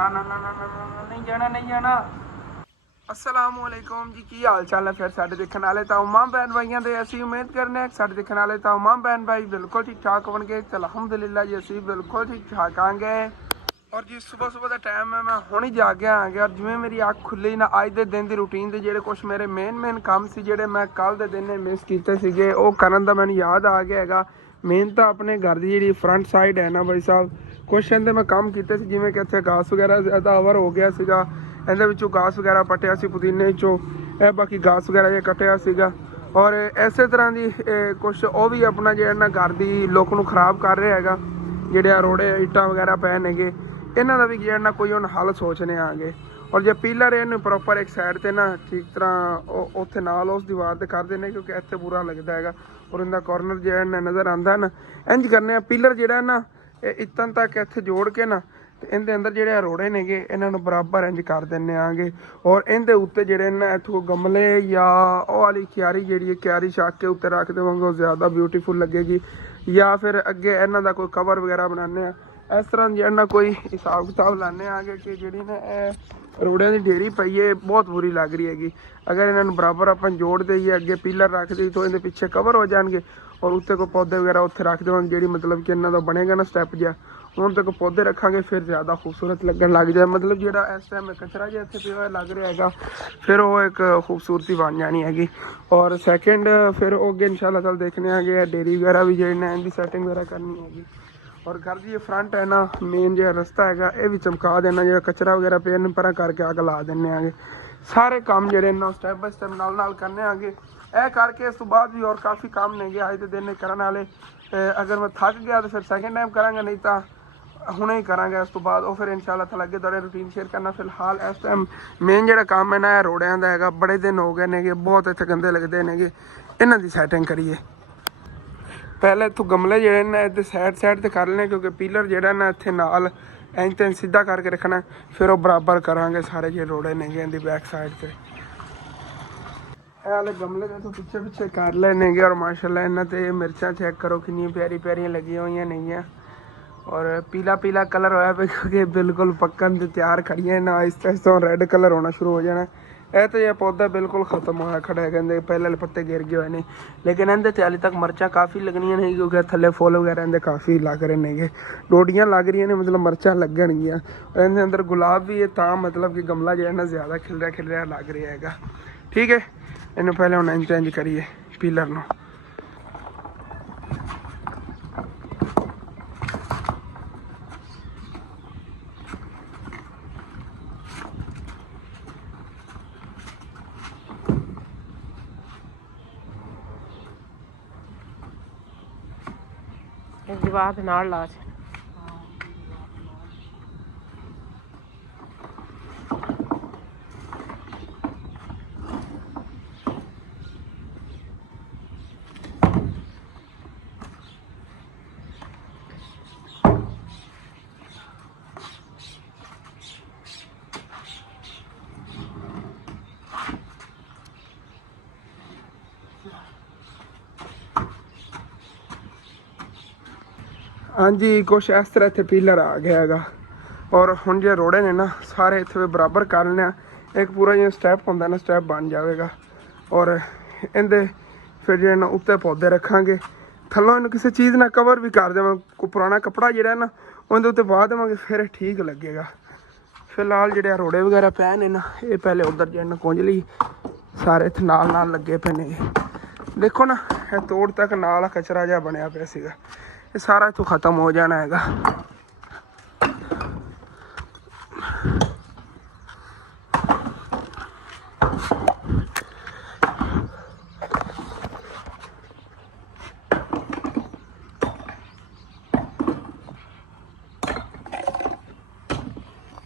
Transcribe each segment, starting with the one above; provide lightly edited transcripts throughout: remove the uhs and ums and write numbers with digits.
ना ना ना ना ना ना ना, नहीं जाना नहीं जाना। असलामुअलैकुम जी, की हाल चाल है फिर साढ़े देखने वाले तमाम बहन भाइयों के। असी उम्मीद करने साढ़े देखने वाले तमाम बहन भाई बिल्कुल ठीक ठाक होंगे। तो अलहमदुलिल्लाह जी असी बिल्कुल ठीक ठाक आएंगे। और जी सुबह सुबह का टाइम है, मैं हुण ही जागया आ गया। और जिवें मेरी अख खुली ना, अज के दिन की रूटीन के जेडे कुछ मेरे मेन काम से जेडे मैं कल के दिन मिस किए थे वो करन दा मैनूं याद आ गया हैगा। मेन तो अपने घर की जी फ्रंट साइड है ना भाई साहब, कुछ इहदे मैं काम किए जिमें कि इत्थे घास वगैरह ज़्यादा ओवर हो गया सीगा। इहदे विचों घास वगैरह पट्टिया सी पुदीने चों, बाकी घास वगैरह जो कट्टिया सीगा। और इस तरह की कुछ वो भी अपना जो ना घर की लुक नूं खराब कर रहा हैगा। ਜਿਹੜੇ ਰੋੜੇ ਇੱਟਾਂ ਵਗੈਰਾ ਪਏ ਨੇਗੇ, ਇਹਨਾਂ ਦਾ ਵੀ ਜਿਹੜਾ ਨਾ ਕੋਈ ਹੁਣ ਹੱਲ ਸੋਚਨੇ ਆਗੇ। ਔਰ ਜੇ ਪੀਲਰ ਇਹਨੂੰ ਪ੍ਰੋਪਰ ਇੱਕ ਸਾਈਡ ਤੇ ਨਾ ਠੀਕ ਤਰ੍ਹਾਂ ਉੱਥੇ ਨਾਲ ਉਸ ਦੀਵਾਰ ਤੇ ਕਰ ਦੇਣੇ, ਕਿਉਂਕਿ ਇੱਥੇ ਬੁਰਾ ਲੱਗਦਾ ਹੈਗਾ। ਔਰ ਇਹਦਾ ਕਾਰਨਰ ਜਿਹੜਾ ਨਾ ਨਜ਼ਰ ਆਉਂਦਾ ਨਾ, ਇੰਜ ਕਰਨੇ ਆ ਪੀਲਰ ਜਿਹੜਾ ਨਾ ਇਹ ਇਤਨ ਤੱਕ ਇੱਥੇ ਜੋੜ ਕੇ ਨਾ ਤੇ ਇਹਦੇ ਅੰਦਰ ਜਿਹੜੇ ਰੋੜੇ ਨੇਗੇ ਇਹਨਾਂ ਨੂੰ ਬਰਾਬਰ ਇੰਜ ਕਰ ਦਿੰਨੇ ਆਗੇ। ਔਰ ਇਹਦੇ ਉੱਤੇ ਜਿਹੜੇ ਨਾ ਇੱਥੋਂ ਗਮਲੇ ਜਾਂ ਉਹ ਵਾਲੀ ਕਿਆਰੀ ਜਿਹੜੀ ਹੈ ਕਿਆਰੀ ਛੱਕ ਕੇ ਉੱਤੇ ਰੱਖ ਦੇਵਾਂਗੇ, ਉਹ ਜ਼ਿਆਦਾ ਬਿਊਟੀਫੁਲ ਲੱਗੇਗੀ। ਜਾਂ ਫਿਰ ਅੱਗੇ ਇਹਨਾਂ ਦਾ ਕੋਈ ਕਵਰ ਵਗੈਰਾ ਬਣਾਉਂਦੇ ਆ। ਇਸ ਤਰ੍ਹਾਂ ਜਿਹੜਾ ਨਾ ਕੋਈ ਹਿਸਾਬ ਕਿਤਾਬ ਲਾਉਂਦੇ ਆਗੇ ਕਿ ਜਿਹੜੀ ਨਾ ਇਹ ਰੋੜਿਆਂ ਦੀ ਢੇਰੀ ਪਈ ਹੈ ਬਹੁਤ ਬੁਰੀ ਲੱਗ ਰਹੀ ਹੈਗੀ। ਅਗਰ ਇਹਨਾਂ ਨੂੰ ਬਰਾਬਰ ਆਪਾਂ ਜੋੜ ਦੇਈਏ, ਅੱਗੇ ਪੀਲਰ ਰੱਖ ਦੇਈਏ ਤਾਂ ਇਹਦੇ ਪਿੱਛੇ ਕਵਰ ਹੋ ਜਾਣਗੇ। ਔਰ ਉੱਤੇ ਕੋਈ ਪੌਦੇ ਵਗੈਰਾ ਉੱਥੇ ਰੱਖ ਦੇਵਾਂਗੇ, ਜਿਹੜੀ ਮਤਲਬ ਕਿ ਇਹਨਾਂ ਦਾ ਬਣੇਗਾ ਨਾ ਸਟੈਪ ਜਿਹਾ, ਹੁਣ ਤੱਕ ਪੌਦੇ ਰੱਖਾਂਗੇ ਫਿਰ ਜ਼ਿਆਦਾ ਖੂਬਸੂਰਤ ਲੱਗਣ ਲੱਗ ਜਾਏ। ਮਤਲਬ ਜਿਹੜਾ ਇਸ ਟਾਈਮ ਕਚਰਾ ਜਿਹਾ ਇੱਥੇ ਪਿਆ ਹੋਇਆ ਲੱਗ ਰਿਹਾ ਹੈਗਾ, ਫਿਰ ਉਹ ਇੱਕ ਖੂਬਸੂਰਤੀ ਬਣ ਜਾਣੀ ਹੈਗੀ। ਔਰ ਸੈਕਿੰਡ ਫਿਰ ਉਹ ਅੱਗੇ ਇਨਸ਼ਾਅੱਲਾ ਤਾਲਾ ਦੇਖਣੇ ਆਗੇ ਡੇਰੀ ਵਗੈਰਾ ਵੀ ਜਿਹੜੀ ਨਾ ਇਹਦੀ ਸੈਟਿੰਗ ਵਗੈਰਾ ਕਰਨੀ ਹੈਗੀ। ਔਰ घर की फ्रंट है ना मेन जो रस्ता है ये भी चमका देना, जो कचरा वगैरह पे परा करके अग ला देने आगे। सारे काम जोड़े ना स्टैप बाय स्टैप नाल करने आगे। यह करके इस तो बाद भी और काफ़ी काम नहीं गए अज के दिन करने वाले। अगर मैं थक गया तो फिर सैकेंड टाइम कराँगा, नहीं तो हुणे ही कराँगा। इस तो बाद वो फिर इंशाअल्लाह ताला अगे थोड़े रूटीन शेयर करना। फिलहाल इस टाइम मेन जो काम है ना रोड़ियां का है, बड़े दिन हो गए ने बहुत इतने गंदे लगते हैं, इन्हों की सैटिंग करिए। पहले इतों गमले जोड़े ना इधर साइड ते कर लेने, क्योंकि पीलर जोड़ा ना इतने नाल इंज तेन सीधा करके रखना। फिर वो बराबर करांगे सारे जो रोड़े ने इनकी बैक साइड से। वाले गमले तो पिछे पिछे कर लेने। और माशाल्लाह इन्हों ते मिर्चा चेक करो कितनी प्यारी प्यारियां लगी हुई नहीं है। और पीला पीला कलर होया पे, क्योंकि बिल्कुल पक्कन ते तैयार खड़ियां ना, आहिस्ता आहिस्ता रेड कलर होना शुरू हो जाना। यह तो यह पौधा बिल्कुल खत्म होया खड़ा है, कहते पहले पत्ते गिर गए हुए हैं। लेकिन इनके ते हाले तक मिर्चा काफ़ी लगनियां नहीं, क्योंकि थले फुल वगैरह इनके काफ़ी लग रहे हैं। डोडियां लग रही ने, मतलब मिर्चा लगनगियां। और इनके अंदर गुलाब भी है, ता मतलब कि गमला जो है ना ज़्यादा खिल रहा लग रहा है। ठीक है, इन्हें पहले हम इंज करिए पीलर में। दीवार के नाल ला हाँ जी, कुछ इस तरह इतने पीलर आ गया है। और हम जो रोड़े ने ना सारे इतने बराबर कर लेने, एक पूरा जो स्टैप होंगे ना स्टैप बन जाएगा। और इनके फिर जो ना उत्ते पौधे रखांगे, थलों इन किसी चीज़ ना कवर भी कर देव, कोई पुराना कपड़ा जो ना उनके उत्ते पा देवे, फिर ठीक लगेगा। फिलहाल जो रोड़े वगैरह पे ने ना, ये पहले उधर जो ना कुंजली सारे इतने नाल लगे पे ने। देखो ना यह तोड़ तक नाल कचरा जहा बनया पे सीगा, ये सारा इतों ख़त्म हो जाना हैगा।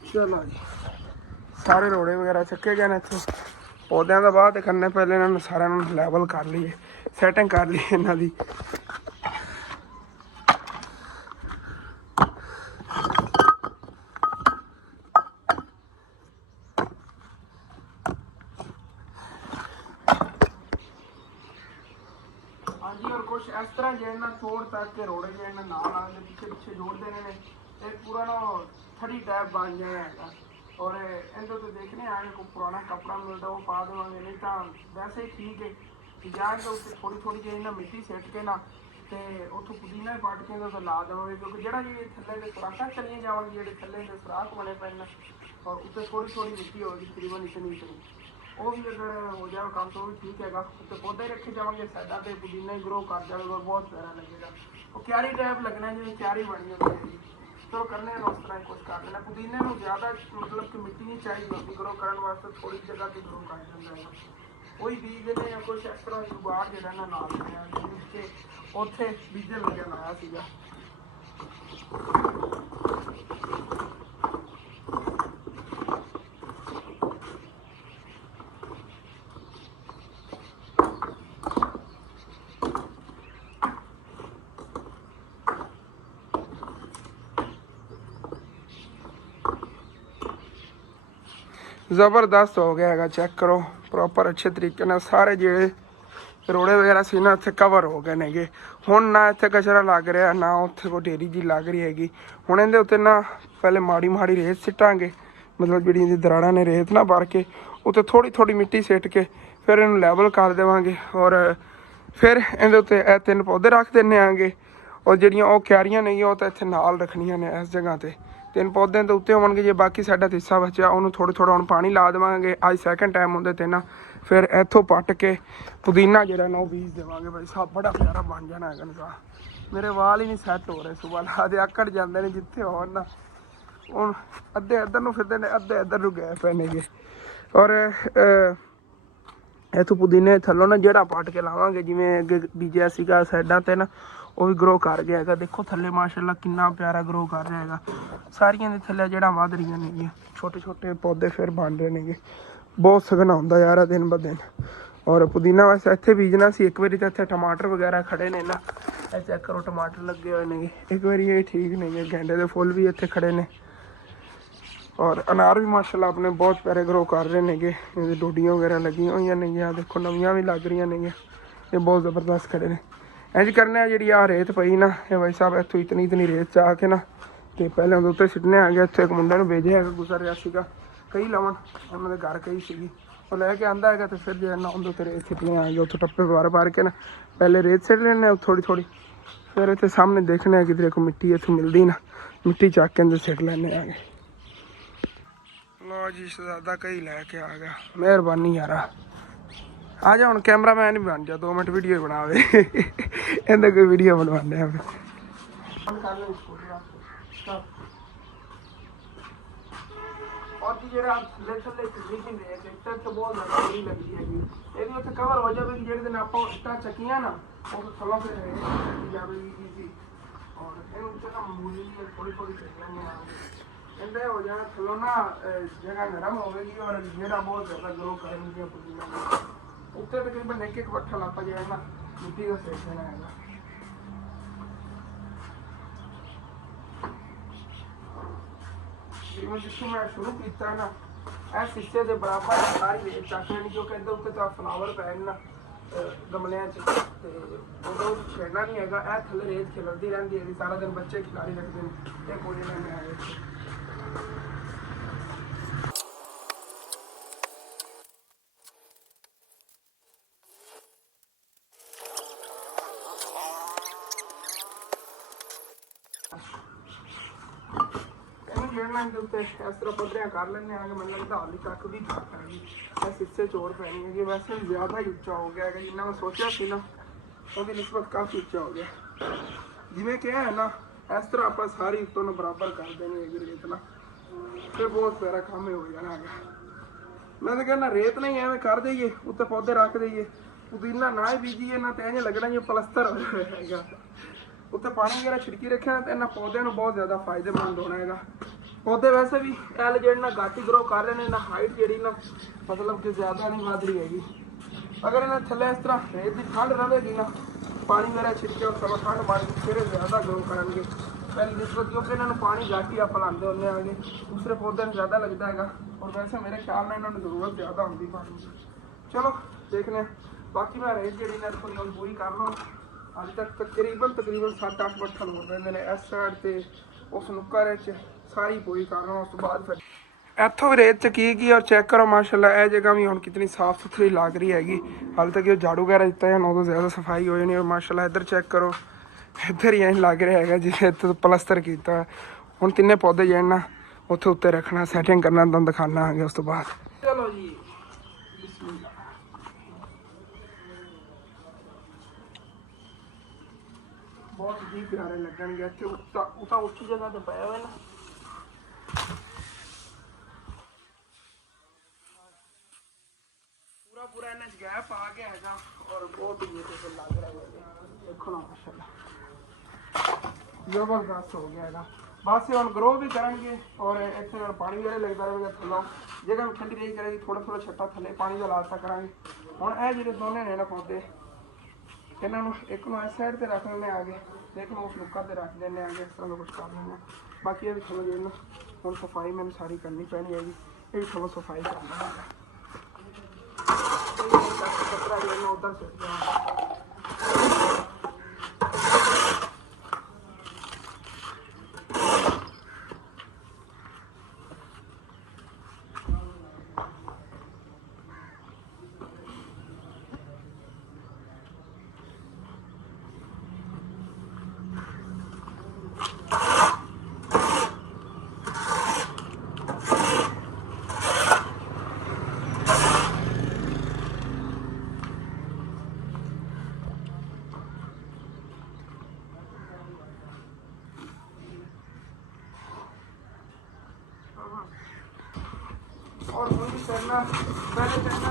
चलो जी, सारे रोड़े वगैरह चक्के गए इतों। पौधों का बाद करने पहले इन्होंने सारे लैवल कर लीए, सैटिंग कर ली इन्हों की। हाँ जी, और कुछ इस तरह जो है ना तोड़ तक के रोड़े जो है ना नाल पीछे पीछे जोड़ देने ने। एक पूरा ना थड़ी टाइप बन जाए है। और इनके तो देखने आगे को पुराना कपड़ा मिलता वो पा देवे, नहीं तो वैसे ही ठीक है। जान के उत्ते थोड़ी थोड़ी जी ना मिट्टी सिट के ना तो उतों पुदीना पट के तो ला देवे, क्योंकि जो जी थले के सुराखा चलिए जाएगी, जो थले के सुराख बने पे ना और उत्ते थोड़ी थोड़ी मिट्टी होगी तकरीबन इतनी इतनी, वो भी अगर हो जाए काम तो भी ठीक है। उत्ते पौधे रखे जाएंगे साइडा पे, पुदीना ग्रो कर जाएगा और बहुत प्यारा लगेगा। वो क्यारी टाइप लगना है, जिम्मे क्यारी बनी होती है। तो करने उस तरह कुछ कर देना। पुदीने में ज़्यादा मतलब कि मिट्टी नहीं चाहिए होती ग्रो करने वास्ते, थोड़ी जगह से ग्रो कर जाता है। कोई बीज देने या कुछ इस तरह जुगाड़ जो ना ला देने उत्थे बीजन लगे लाया सीगा। ज़बरदस्त हो गया है, चेक करो प्रॉपर अच्छे तरीके ना सारे जेड़े रोड़े वगैरह सी ना इतने कवर हो गए ने। हुण ना इतने कचरा लग रहा ना उत्थे कोई ढेरी जी लग रही हैगी। हुण इहदे उत्ते ना पहले माड़ी माड़ी रेत सिटांगे, मतलब जी दराड़ा ने रेत ना भर के उत्ते थोड़ी थोड़ी मिट्टी सिट के फिर इन्हूं लैवल कर देवांगे। और फिर इहदे उत्ते ए 3 पौधे रख दिन्ने आंगे। और जिहड़ियां ओह क्यारियां ने ओह तां इत्थे नाल रखनियां ने इस जगह ते 3 पौधे तो उत्ते होणगे। जे बाकी साडा हिस्सा बचिया उन्होंने थोड़ा थोड़ा हुण पानी ला देवांगे। अज सैकेंड टाइम उहदे ते ना फिर इत्थों पट के पुदीना जिहड़ा ना बीज देवांगे। भाई साहब बड़ा प्यारा बन जाना है गनसा। मेरे वाल ही नहीं सैट हो रहे, सुबह ला दे आकड़ जाते हैं जिथे हो ना। हुण अद्धे इधर नूं फिरदे ने, अद्धे इधर नूं गए पे ने। और इत्थों पुदीने थल्लों ना जड़ा पट के लावांगे, जिवें अगे बीजिया सीगा साइडां ते ना वो भी ग्रो कर गया है। देखो थले माशाल्लाह कितना प्यारा ग्रो कर रहा है। सारियां दे थले जड़ा वध रही ने, छोटे छोटे पौधे फिर बन रहे हैं। बहुत सगना होंदा यार दिन ब दिन। और पुदीना वैसे इत्थे बीजना सी एक बारी, तो इत्थे टमाटर वगैरह खड़े ने ना, चेक करो टमाटर लगे हुए ने एक बारी, ये ठीक नहीं है। गेंडे के फुल भी इत्थे खड़े ने और अनार भी माशाल्लाह अपने बहुत प्यारे ग्रो कर रहे हैं। डोडियाँ वगैरह लगी हुई ने, देखो नवियाँ भी लग रही ने, ये बहुत ज़बरदस्त खड़े ने। इंज करने जी आ रेत पई ना, ये भाई साहब इतों इतनी इतनी रेत चा के ना तो पहले उन्हें उत्ते सिटने आ गया। इतने एक मुंडे ने भेजे है गुजर रहा सीगा, कई लवन उन्होंने घर कई सी वो लैके आंदा है। तो फिर जो ना उन्हें उत्ते रेत सिटने आ गए, उत्थों टप्पे बार के ना पहले रेत सिट लेने थोड़ी थोड़ी, फिर इतने सामने देखने किधर को मिट्टी इतों मिलती ना, मिट्टी चक के अंदर सिट लेने आ गए। लो जी शहजादा कई लैके आ गया, मेहरबानी यार। आ जा हूँ कैमरा मैन भी बन जा, 2 मिनट वीडियो बनावे इन्हें कोई वीडियो बनवाने हैं। और जी जेड़ा थल्ले थल्ले फिनिशिंग है ट्रैक्टर तो बहुत ज़्यादा बुरी लगती है। यदि उत्थे कवर हो जाए कि जेड़े दिन आप इट्टां चकियां ना वो तो थल्लों से जाएगी इजी। और इन उत्ते ना मूली थोड़ी थोड़ी चकियां इनसे हो जाना थल्लों ना जगह नरम होगी और जेड़ा बहुत ज़्यादा ग्रो करेंगे पुदीना। उत्ते तकरीबन एक एक वट्ठा लापा जाए ना मिट्टी का सेक देना है। जिसको मैं शुरू किया ना इस हिस्से के बराबर सारी रेत चक लेनी, क्योंकि इधर उत्ते तो फ्लावर पै ना गमलियां तो छेड़ना नहीं है। यह थले रेत खिलरती रहती है, सारा दिन बच्चे खिलाड़ी रखते हैं। कोई लेने आए इस तरह पद्धरियां कर लेने आगे। मैंने लगता हाली तक भी घट है इस हिस्से चोर पैनी है कि वैसे भी ज़्यादा ही उच्चा हो गया है। जिन्ना मैं सोचा सी ना वो निस्बत काफ़ी उच्चा हो गया। जिमें क्या है ना इस तरह आप सारी उत्तों ने बराबर कर देनी है रेत ना, फिर बहुत सारा काम हो जाना है। मैं तो कहना रेत नहीं एवं कर देइए, उत्ते पौधे रख देइए, पुदीना ना ही बीजिए ना, तो इंज लगना जो पलस्तर होगा। उत्ते पानी वगैरह छिड़की रखे ना तो इन्होंने पौधों को बहुत ज़्यादा फायदेमंद होना है। पौधे वैसे भी एल जेड ना घट ही ग्रो कर रहे हैं ना, हाइट जी ना मतलब कि ज़्यादा नहीं वध रही हैगी। अगर इन्हें थले इस तरह रेत की ठंड रहेगी ना, पानी वगैरह छिड़के और सवा ठंड मार फिर ज़्यादा ग्रो करेंगे पहले निस्बत, क्योंकि इन्होंने पानी घट ही आप लाते होंगे आगे, दूसरे पौधे में ज़्यादा लगता है। और वैसे मेरे ख्याल में इन्होंने ज़रूरत ज़्यादा होती पानी की। चलो देखने बाकी मैं रेत जी ना थोड़ी पूरी कर लूँ। अभी तक तकरीबन 7-8 बट्ठल हो रहे हैं इस साइड से ਉਸ ਨੁੱਕਰ 'ਚ ਸਾਰੀ ਪੂਰੀ ਕਰਨਾ। ਉਸ ਤੋਂ ਬਾਅਦ ਫਿਰ ਇੱਥੋਂ ਵੀ ਰੇਤ 'ਚ ਕੀ ਔਰ ਚੈੱਕ ਕਰੋ ਮਾਸ਼ਾਅੱਲਾ ਇਹ ਜਗ੍ਹਾ ਵੀ ਹੁਣ ਕਿਤਨੀ ਸਾਫ਼ ਸੁਥਰੀ ਲੱਗ ਰਹੀ ਹੈਗੀ। ਹਾਲੇ ਤੱਕ ਇਹ ਝਾੜੂ ਵਗੈਰਾ ਦਿੱਤਾ ਹੈ ਨਾ ਉਦੋਂ ਜ਼ਿਆਦਾ ਸਫਾਈ ਹੋ ਜਾਣੀ। ਔਰ ਮਾਸ਼ਾਅੱਲਾ ਇੱਧਰ ਚੈੱਕ ਕਰੋ, ਇੱਧਰ ਹੀ ਐਂ ਲੱਗ ਰਿਹਾ ਹੈਗਾ ਜਿਵੇਂ ਇੱਥੇ ਪਲਸਤਰ ਕੀਤਾ। ਹੁਣ ਤਿੰਨੇ ਪੌਦੇ ਜਿਹੜੇ ਨਾ ਉੱਥੇ ਉੱਤੇ ਰੱਖਣਾ, ਸੈਟਿੰਗ ਕਰਨਾ, ਤੁਹਾਨੂੰ ਦਿਖਾਉਣਾ ਆਗੇ ਉਸ ਤੋਂ ਬਾਅਦ। ਚਲੋ ਜੀ ਬਹੁਤ ਹੀ ਪਿਆਰੇ ਲੱਗਣਗੇ। ਇੱਥੇ ਉਤਾ ਉੱਚੀ ਜਗ੍ਹਾ ਤੇ ਪਾਇਆ ਹੋਇਆ ਨਾ, ਪੂਰਾ ਇਹਨਾਂ 'ਚ ਗੈਪ ਆ ਗਿਆ ਹੈਗਾ। ਔਰ ਬਹੁਤ ਹੀ ਬਿਊਟੀਫੁਲ ਲੱਗ ਰਿਹਾ ਹੈ, ਦੇਖੋ ਨਾ ਮਾਸ਼ਾਅੱਲਾ ਜ਼ਬਰਦਸਤ ਹੋ ਗਿਆ ਹੈਗਾ। ਬਸ ਹੁਣ ਗਰੋ ਵੀ ਕਰਨਗੇ ਔਰ ਇੱਥੇ ਨਾਲ ਪਾਣੀ ਵਗੈਰਾ ਲੱਗਦਾ ਰਹੇਗਾ। ਥੱਲੋਂ ਜਗ੍ਹਾ ਵੀ ਠੰਡੀ ਰਹੀ ਕਰੇਗੀ, ਥੋੜਾ ਛੱਟਾ ਥੱਲੇ ਪਾਣੀ ਦਾ ਲਾਤਾ ਕਰਾਂਗੇ। ਹੁਣ ਇਹ ਜਿਹੜੇ ਦੋਨੇ ਨੇ ਨਾ ਪੌਦੇ, ਇਹਨਾਂ ਨੂੰ ਇੱਕ ਨੂੰ ਇਸ ਸਾਈਡ ਤੇ ਰੱਖ ਲੈਂਦੇ ਆ ਗਏ, ਇੱਕ ਨੂੰ ਉਸ ਨੁੱਕਰ ਤੇ ਰੱਖ ਦਿੰਦੇ ਆਗੇ। ਇਸ ਤਰ੍ਹਾਂ ਦਾ ਕੁਛ ਕਰ ਲੈਂਦੇ ਹਾਂ। ਬਾਕੀ ਇਹ ਵੀ ਸਮਝ ਇਹਨੂੰ ਹੁਣ ਸਫਾਈ ਮੈਨੂੰ ਸਾਰੀ ਕਰਨੀ ਪੈਣੀ ਹੈਗੀ। ਇਹ ਵੀ ਥੋੜਾ ਸਫਾਈ ਕਰਨਾ ਹੈਗਾ। कचरा जो उधर से और भी करना पहले कहना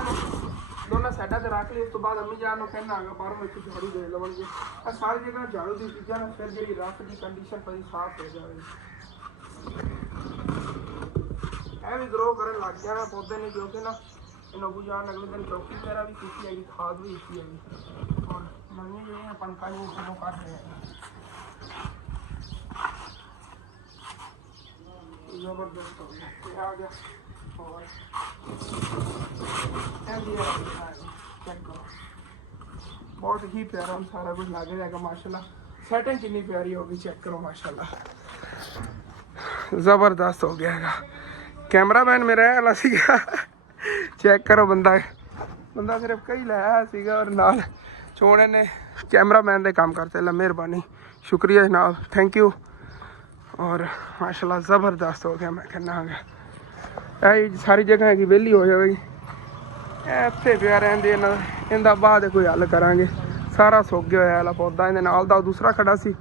दोनों साइडा से रख ली। उस तो बाद अम्मी जान कहना आगे बाहरों में कुछ झाड़ू दे लवेंगे। सारी जगह झाड़ू दी चीज़ा ना फिर जी रफ की कंडीशन पर साफ हो जाएगी। है भी ग्रो कर लग गया ना पौधे ने, क्योंकि ना अबू जान अगले दिन चौकी वगैरह भी की हैगी, खाद भी की हैगी। और नवी जो पनका वो शुरू कर रहे हैं। जबरदस्त हो गया आ गया। और चेक करो बहुत ही प्यारा सारा कुछ लग जाएगा माशाल्लाह। सेटिंग कितनी प्यारी होगी, चेक करो माशाल्लाह ज़बरदस्त हो गया है। कैमरा मैन मेरा है सीगा, चेक करो बंदा सिर्फ कई लाया सीगा और नाल चोने ने कैमरा मैन दे काम करते। ला मेहरबानी, शुक्रिया जनाब, थैंक यू। और माशाल्लाह ज़बरदस्त हो गया। मैं कहना आ गया सारी जगह है वेली हो जाएगी। इतने पिया रहते इनका बाद कोई हल करा। सारा सुक गया वाला पौधा इन्हें नाल दा दूसरा खड़ा सी,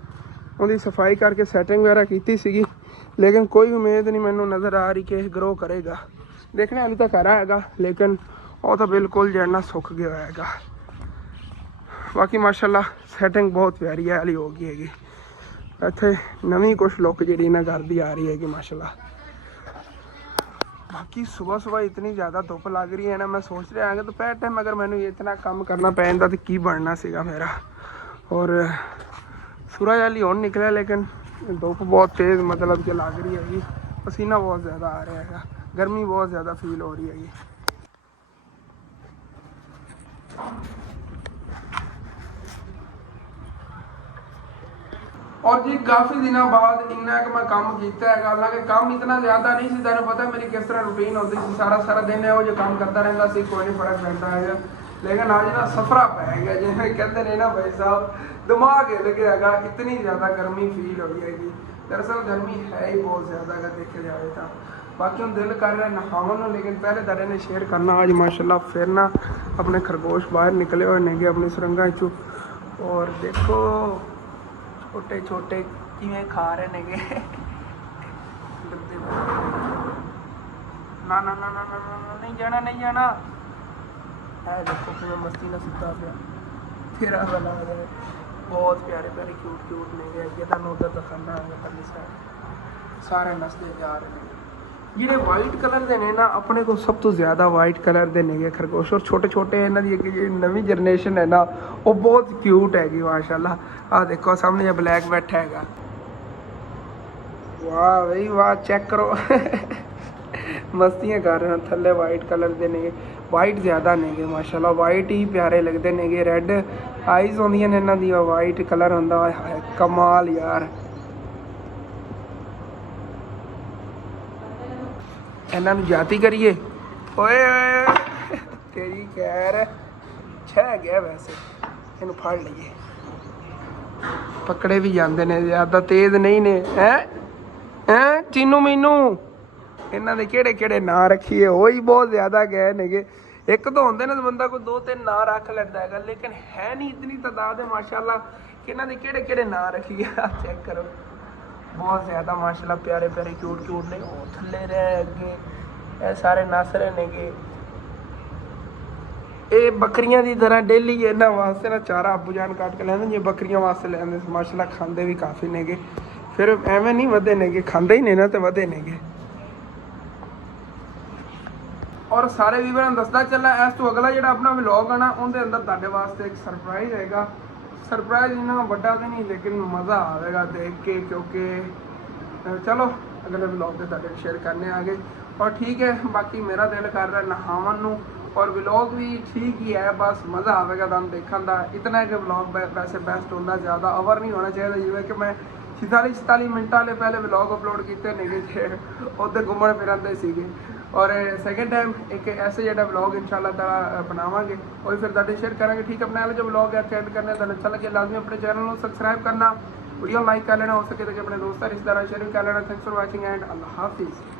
उनकी सफाई करके सैटिंग वगैरह की सी, लेकिन कोई उम्मीद नहीं मैनू नज़र आ रही कि ग्रो करेगा। देखने हाली तो करा है, लेकिन वो तो बिल्कुल जड़ना सुक गया है। बाकी माशाल्लाह सैटिंग बहुत प्यारी है हाली हो गई हैगी। इत्थे नवी कुछ लुक जी ना करती आ रही हैगी माशाल्लाह। बाकी सुबह सुबह इतनी ज़्यादा धुप लग रही है ना, मैं सोच रहा है कि दोपहर टाइम अगर मैंने इतना काम करना पै जाता तो की बनना सीगा मेरा। और सूरज वाली हुण निकलिया, लेकिन धुप बहुत तेज़ मतलब कि लग रही हैगी। पसीना बहुत ज़्यादा आ रहा है, गर्मी बहुत ज़्यादा फील हो रही हैगी। और जी काफ़ी दिनों बाद इन्ना कि मैं काम किया है। हालांकि काम इतना ज़्यादा नहीं सी, तेन पता मेरी किस तरह रूटीन होती थी, सारा दिन वो जो काम करता रहता सी, कोई नहीं फर्क पैंता है। लेकिन आज ना सफरा पै गया, जिन्हें कहते हैं ना भाई साहब दिमाग हिल गया है। इतनी ज़्यादा गर्मी फील हो जाएगी। दरअसल गर्मी है ही बहुत ज़्यादा अगर देखे जाए तो। बाकी हम दिल कर रहे नहावन, लेकिन पहले तेरे ने शेयर करना आज माशाल्लाह फिर ना अपने खरगोश बाहर निकले हुए नेगे अपनी सुरंगा चो। और देखो छोटे छोटे किमें खा रहे नेगे। ना ना ना ना ना ना नहीं जाना, नहीं जाना है। देखो कि मस्ती ना सीधा पे तेरा वाला है। बहुत प्यारे प्यारे क्यूट क्यूट नेगे। ये तो उधर दिखाना है पहले सारे नस्ले जा रहे हैं। ਜਿਹੜੇ ਵਾਈਟ ਕਲਰ ਦੇ ਨੇ ਨਾ ਆਪਣੇ ਕੋਲ ਸਭ ਤੋਂ ਜ਼ਿਆਦਾ ਵਾਈਟ ਕਲਰ ਦੇ ਨੇਗੇ ਖਰਗੋਸ਼। ਔਰ ਛੋਟੇ ਛੋਟੇ ਇਹਨਾਂ ਦੀ ਜਿਹੜੀ ਨਵੀਂ ਜਨਰੇਸ਼ਨ ਹੈ ਨਾ ਉਹ ਬਹੁਤ ਕਿਊਟ ਹੈਗੀ ਮਾਸ਼ਾਅੱਲਾ। ਆਹ ਦੇਖੋ ਸਾਹਮਣੇ ਇਹ ਬਲੈਕ ਬੈਠਾ ਹੈਗਾ। ਵਾਹ ਬਈ ਵਾਹ, ਚੈੱਕ ਕਰੋ ਮਸਤੀਆਂ ਕਰ ਰਹੇ ਹਨ। ਥੱਲੇ ਵਾਈਟ ਕਲਰ ਦੇ ਨੇਗੇ, ਵਾਈਟ ਜ਼ਿਆਦਾ ਨੇਗੇ ਮਾਸ਼ਾਅੱਲਾ। ਵਾਈਟ ਹੀ ਪਿਆਰੇ ਲੱਗਦੇ ਨੇਗੇ। ਰੈੱਡ ਆਈਜ਼ ਹੁੰਦੀਆਂ ਨੇ ਇਹਨਾਂ ਦੀ, ਵਾਈਟ ਕਲਰ ਹੁੰਦਾ ਹੈ। ਕਮਾਲ ਯਾਰ ਇਹਨਾਂ ਨੂੰ ਜਾਤੀ ਕਰੀਏ। ਓਏ ਓਏ ਤੇਰੀ ਖੈਰ ਛਹਿ ਗਿਆ ਵੈਸੇ, ਇਹਨੂੰ ਫੜ ਲਈਏ। ਪਕੜੇ ਵੀ ਜਾਂਦੇ ਨੇ, ਜ਼ਿਆਦਾ ਤੇਜ਼ ਨਹੀਂ ਨੇ। ਹੈ ਚੀਨੂ ਮੀਨੂ, ਇਹਨਾਂ ਦੇ ਕਿਹੜੇ ਕਿਹੜੇ ਨਾਂ ਰੱਖੀਏ, ਉਹ ਹੀ ਬਹੁਤ ਜ਼ਿਆਦਾ ਗਏ ਨੇਗੇ। ਇੱਕ ਤਾਂ ਹੁੰਦੇ ਨੇ ਬੰਦਾ ਕੋਈ 2-3 ਨਾਂ ਰੱਖ ਲੈਂਦਾ ਹੈਗਾ, ਲੇਕਿਨ ਹੈ ਨਹੀਂ ਇਤਨੀ ਤਾਦਾਦ ਹੈ ਮਾਸ਼ਾਅੱਲਾ ਕਿ ਇਹਨਾਂ ਦੇ ਕਿਹੜੇ ਕਿਹੜੇ ਨਾਂ ਰੱਖੀਏ। ਚੈੱਕ ਕਰੋ, ਬਹੁਤ ਜ਼ਿਆਦਾ ਮਾਸ਼ਾਅੱਲਾ ਪਿਆਰੇ ਪਿਆਰੇ ਕਿਊਟ ਕਿਊਟ ਨੇ। ਉਹ ਥੱਲੇ ਰਹਿ ਅੱਗੇ ਇਹ ਸਾਰੇ ਨਸ ਰਹੇ ਨੇਗੇ। ਇਹ ਬੱਕਰੀਆਂ ਦੀ ਤਰ੍ਹਾਂ ਡੇਲੀ ਇਹਨਾਂ ਵਾਸਤੇ ਨਾ ਚਾਰਾ ਅੱਬੂ ਜਾਨ ਕੱਟ ਕੇ ਲੈਂਦੇ, ਜੇ ਬੱਕਰੀਆਂ ਵਾਸਤੇ ਲੈਂਦੇ ਮਾਸ਼ਾਅੱਲਾ। ਖਾਂਦੇ ਵੀ ਕਾਫੀ ਨੇਗੇ, ਫਿਰ ਐਵੇਂ ਨਹੀਂ ਵਧੇ ਨੇਗੇ, ਖਾਂਦੇ ਹੀ ਨੇ ਨਾ ਤੇ ਵਧੇ ਨੇਗੇ। ਔਰ ਸਾਰੇ ਵੀਰਾਂ ਨੂੰ ਦੱਸਦਾ ਚੱਲਾਂ, ਇਸ ਤੋਂ ਅਗਲਾ ਜਿਹੜਾ ਆਪਣਾ ਵਲੌਗ ਆਣਾ ਉਹਦੇ ਅੰਦਰ ਤੁਹਾਡੇ ਵਾਸਤੇ ਇੱਕ ਸਰਪ੍ਰਾਈਜ਼ ਹੈਗਾ। ਸਰਪ੍ਰਾਈਜ਼ ਇੰਨਾ ਵੱਡਾ ਤਾਂ ਨਹੀਂ, ਲੇਕਿਨ ਮਜ਼ਾ ਆਵੇਗਾ ਦੇਖ ਕੇ, ਕਿਉਂਕਿ ਚਲੋ ਅਗਲੇ ਵਲੌਗ ਦੇ ਤੁਹਾਡੇ ਸ਼ੇਅਰ ਕਰਨੇ ਆਗੇ। ਔਰ ਠੀਕ ਹੈ, ਬਾਕੀ ਮੇਰਾ ਦਿਲ ਕਰ ਰਿਹਾ ਨਹਾਵਣ ਨੂੰ, ਔਰ ਵਲੌਗ ਵੀ ਠੀਕ ਹੀ ਹੈ, ਬਸ ਮਜ਼ਾ ਆਵੇਗਾ ਤੁਹਾਨੂੰ ਦੇਖਣ ਦਾ। ਇਤਨਾ ਕਿ ਵਲੌਗ ਵੈਸੇ ਬੈਸਟ ਹੁੰਦਾ, ਜ਼ਿਆਦਾ ਓਵਰ ਨਹੀਂ ਹੋਣਾ ਚਾਹੀਦਾ। ਜਿਵੇਂ ਕਿ ਮੈਂ 46 ਮਿੰਟਾਂ ਵਾਲੇ ਪਹਿਲੇ ਵਲੌਗ ਅਪਲੋਡ ਕੀਤੇ ਨੇਗੇ, ਉੱਧਰ ਘੁੰਮਣ ਫਿਰਨ ਦੇ ਸੀਗੇ। ਔਰ ਸੈਕਿੰਡ ਟਾਈਮ ਇੱਕ ਐਸੇ ਜਿਹੜਾ ਵਲੌਗ ਇਨਸ਼ਾਅੱਲਾ ਤਾਲਾ ਬਣਾਵਾਂਗੇ, ਉਹ ਫਿਰ ਤੁਹਾਡੇ ਸ਼ੇਅਰ ਕਰਾਂਗੇ। ਠੀਕ ਹੈ, ਆਪਣੇ ਵਾਲੇ ਜੋ ਵਲੌਗ ਹੈ ਅਟੈਂਡ ਕਰਨੇ, ਤੁਹਾਨੂੰ ਅੱਛਾ ਲੱਗੇ ਲਾਜ਼ਮੀ ਆਪਣੇ ਚੈਨਲ ਨੂੰ ਸਬਸਕ੍ਰਾइब करना, वीडियो लाइक कर लेना, हो सके तो अपने दोस्तों रिश्तेदारों शेयर भी कर लेना। थैंक्स फॉर वाचिंग एंड अल्लाह हाफिज़।